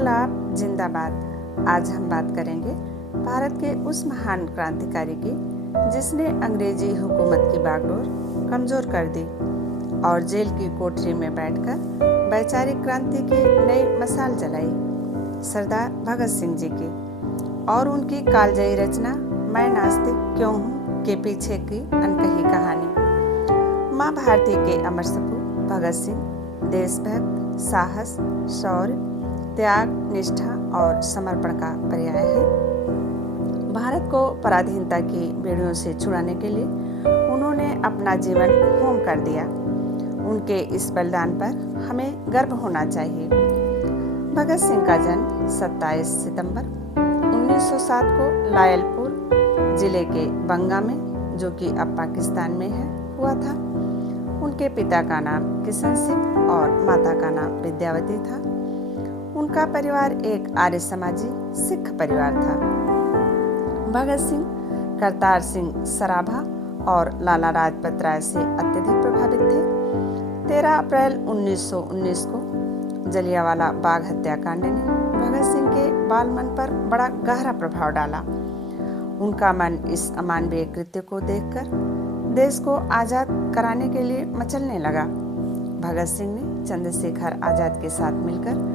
इनकलाब जिंदाबाद। आज हम बात करेंगे भारत के उस महान क्रांतिकारी की जिसने अंग्रेजी हुकूमत की बागडोर कमजोर कर दी और जेल की कोठरी में बैठकर वैचारिक क्रांति की नई मशाल जलाई। सरदार भगत सिंह जी की और उनकी कालजयी रचना मैं नास्तिक क्यों हूँ के पीछे की अनकही कहानी। माँ भारती के अमर सपूत भगत सिंह देशभक्त, साहस, शौर्य, त्याग, निष्ठा और समर्पण का पर्याय है। भारत को पराधीनता की बेड़ियों से छुड़ाने के लिए उन्होंने अपना जीवन होम कर दिया। उनके इस बलिदान पर हमें गर्व होना चाहिए। भगत सिंह का जन्म 27 सितंबर 1907 को लायलपुर जिले के बंगा में, जो कि अब पाकिस्तान में है, हुआ था। उनके पिता का नाम किशन सिंह और माता का नाम विद्यावती था। उनका परिवार एक आर्य समाजी सिख परिवार था। भगत सिंह करतार सिंह सराभा और लाला लाजपत राय से अत्यधिक प्रभावित थे। 13 अप्रैल 1919 को जलियांवाला बाग हत्याकांड ने भगत सिंह के बाल मन पर बड़ा गहरा प्रभाव डाला। उनका मन इस अमानवीय कृत्य को देखकर देश को आजाद कराने के लिए मचलने लगा। भगत सिंह ने चंद्रशेखर आजाद के साथ मिलकर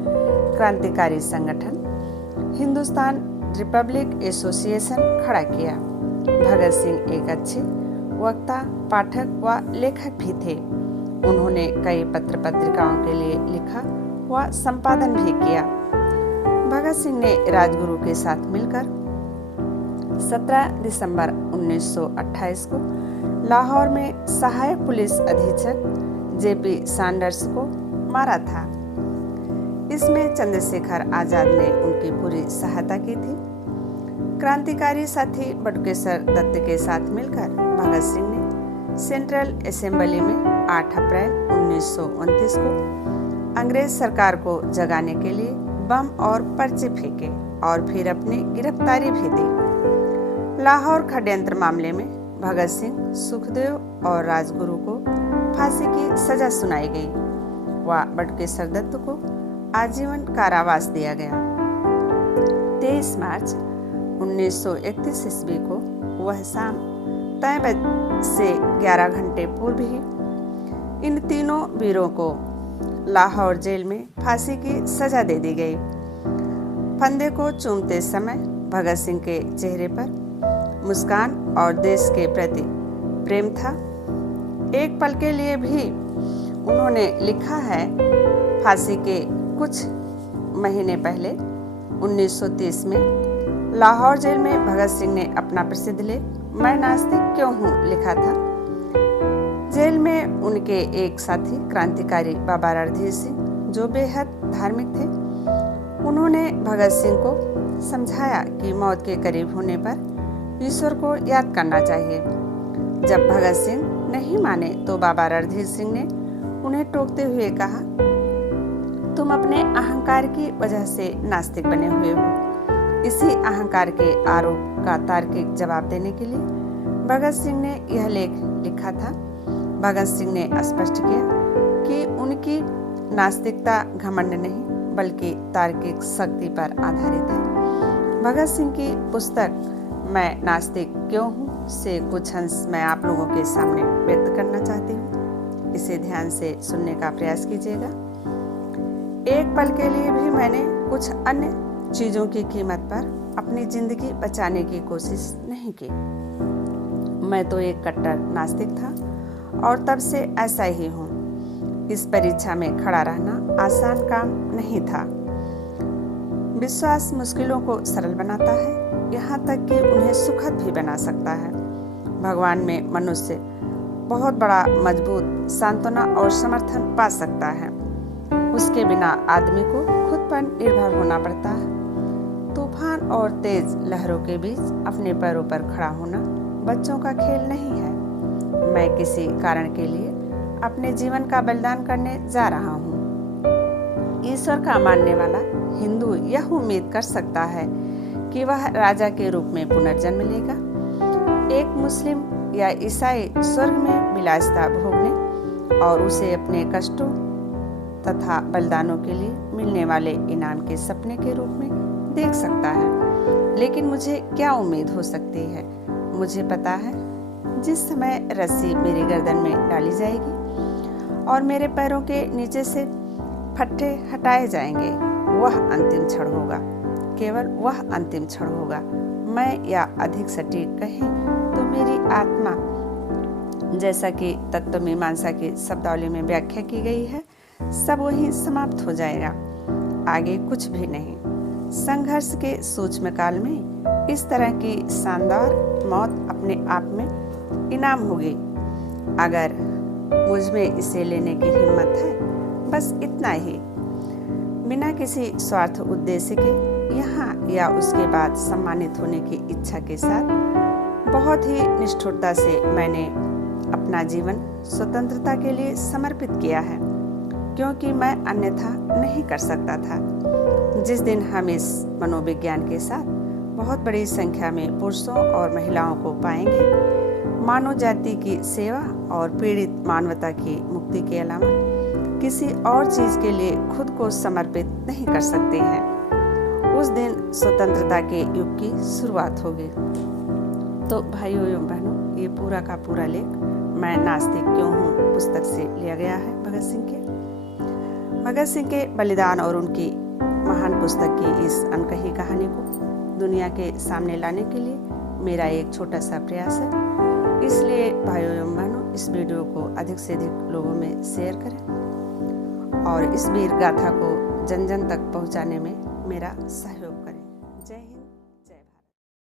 क्रांतिकारी संगठन हिंदुस्तान रिपब्लिक एसोसिएशन खड़ा किया। भगत सिंह एक अच्छे वक्ता, पाठक व लेखक भी थे। उन्होंने कई पत्र पत्रिकाओं के लिए लिखा व संपादन भी किया। भगत सिंह ने राजगुरु के साथ मिलकर 17 दिसंबर 1928 को लाहौर में सहायक पुलिस अधीक्षक जेपी सैंडर्स को मारा था। इसमें चंद्रशेखर आजाद ने उनकी पूरी सहायता की थी। क्रांतिकारी साथी बटुकेश्वर दत्त के साथ मिलकर भगत सिंह ने सेंट्रल असेंबली में 8 अप्रैल 1929 को अंग्रेज सरकार को जगाने के लिए बम और पर्चे फेंके और फिर अपनी गिरफ्तारी भी दी। लाहौर षड्यंत्र मामले में भगत सिंह, सुखदेव और राजगुरु को फांसी की सजा सुनाई गई व बटुकेश्वर दत्त को आजीवन कारावास दिया गया। 23 मार्च 1931 ईस्वी को वह शाम तय से 11 घंटे पूर्व ही इन तीनों वीरों को लाहौर जेल में फांसी की सजा दे दी गई। फंदे को चूमते समय भगत सिंह के चेहरे पर मुस्कान और देश के प्रति प्रेम था। एक पल के लिए भी उन्होंने लिखा है, फांसी के कुछ महीने पहले 1930 में लाहौर जेल में भगत सिंह ने अपना प्रसिद्ध लेख मैं नास्तिक क्यों हूँ लिखा था। जेल में उनके एक साथी क्रांतिकारी बाबा रणधीर सिंह, जो बेहद धार्मिक थे, उन्होंने भगत सिंह को समझाया कि मौत के करीब होने पर ईश्वर को याद करना चाहिए। जब भगत सिंह नहीं माने तो बाबा रणधीर सिंह ने उन्हें टोकते हुए कहा, तुम अपने अहंकार की वजह से नास्तिक बने हुए हो। इसी अहंकार के आरोप का तार्किक जवाब देने के लिए भगत सिंह ने यह लेख लिखा था। भगत सिंह ने स्पष्ट किया कि उनकी नास्तिकता घमंड नहीं बल्कि तार्किक शक्ति पर आधारित है। भगत सिंह की पुस्तक मैं नास्तिक क्यों हूँ से कुछ अंश मैं आप लोगों के सामने व्यक्त करना चाहती हूँ। इसे ध्यान से सुनने का प्रयास कीजिएगा। एक पल के लिए भी मैंने कुछ अन्य चीजों की कीमत पर अपनी जिंदगी बचाने की कोशिश नहीं की। मैं तो एक कट्टर नास्तिक था और तब से ऐसा ही हूँ। इस परीक्षा में खड़ा रहना आसान काम नहीं था। विश्वास मुश्किलों को सरल बनाता है, यहाँ तक कि उन्हें सुखद भी बना सकता है। भगवान में मनुष्य बहुत बड़ा मजबूत सांत्वना और समर्थन पा सकता है। उसके बिना आदमी को खुद पर निर्भर होना पड़ता है। तूफान और तेज लहरों के बीच अपने पैरों पर खड़ा होना बच्चों का खेल नहीं है। मैं किसी कारण के लिए अपने जीवन का बलिदान करने जा रहा हूँ। ईश्वर का मानने वाला हिंदू यह उम्मीद कर सकता है कि वह राजा के रूप में पुनर्जन्म लेगा। एक मुस्लिम या ईसाई स्वर्ग में विलासिता भोगने और उसे अपने कष्टों तथा बलिदानों के लिए मिलने वाले इनाम के सपने के रूप में देख सकता है। लेकिन मुझे क्या उम्मीद हो सकती है? मुझे पता है जिस समय रस्सी मेरी गर्दन में डाली जाएगी और मेरे पैरों के नीचे से फट्टे हटाए जाएंगे, वह अंतिम क्षण होगा। केवल वह अंतिम क्षण होगा। मैं या अधिक सटीक कहें तो मेरी आत्मा, जैसा कि तत्वमीमांसा की शब्दावली में व्याख्या की गई है, सब वहीं समाप्त हो जाएगा। आगे कुछ भी नहीं। संघर्ष के सूक्ष्म काल में इस तरह की शानदार मौत अपने आप में इनाम होगी, अगर मुझ में इसे लेने की हिम्मत है। बस इतना ही। बिना किसी स्वार्थ उद्देश्य के यहाँ या उसके बाद सम्मानित होने की इच्छा के साथ बहुत ही निष्ठुरता से मैंने अपना जीवन स्वतंत्रता के लिए समर्पित किया है, क्योंकि मैं अन्यथा नहीं कर सकता था। जिस दिन हम इस मनोविज्ञान के साथ बहुत बड़ी संख्या में पुरुषों और महिलाओं को पाएंगे, मानव जाति की सेवा और पीड़ित मानवता की मुक्ति के अलावा किसी और चीज के लिए खुद को समर्पित नहीं कर सकते हैं, उस दिन स्वतंत्रता के युग की शुरुआत होगी। तो भाइयों एवं बहनों, ये पूरा का पूरा लेख मैं नास्तिक क्यों हूँ पुस्तक से लिया गया है भगत सिंह के बलिदान और उनकी महान पुस्तक की इस अनकही कहानी को दुनिया के सामने लाने के लिए मेरा एक छोटा सा प्रयास है। इसलिए भाइयों एवं बहनों, इस वीडियो को अधिक से अधिक लोगों में शेयर करें और इस वीर गाथा को जन जन तक पहुंचाने में मेरा सहयोग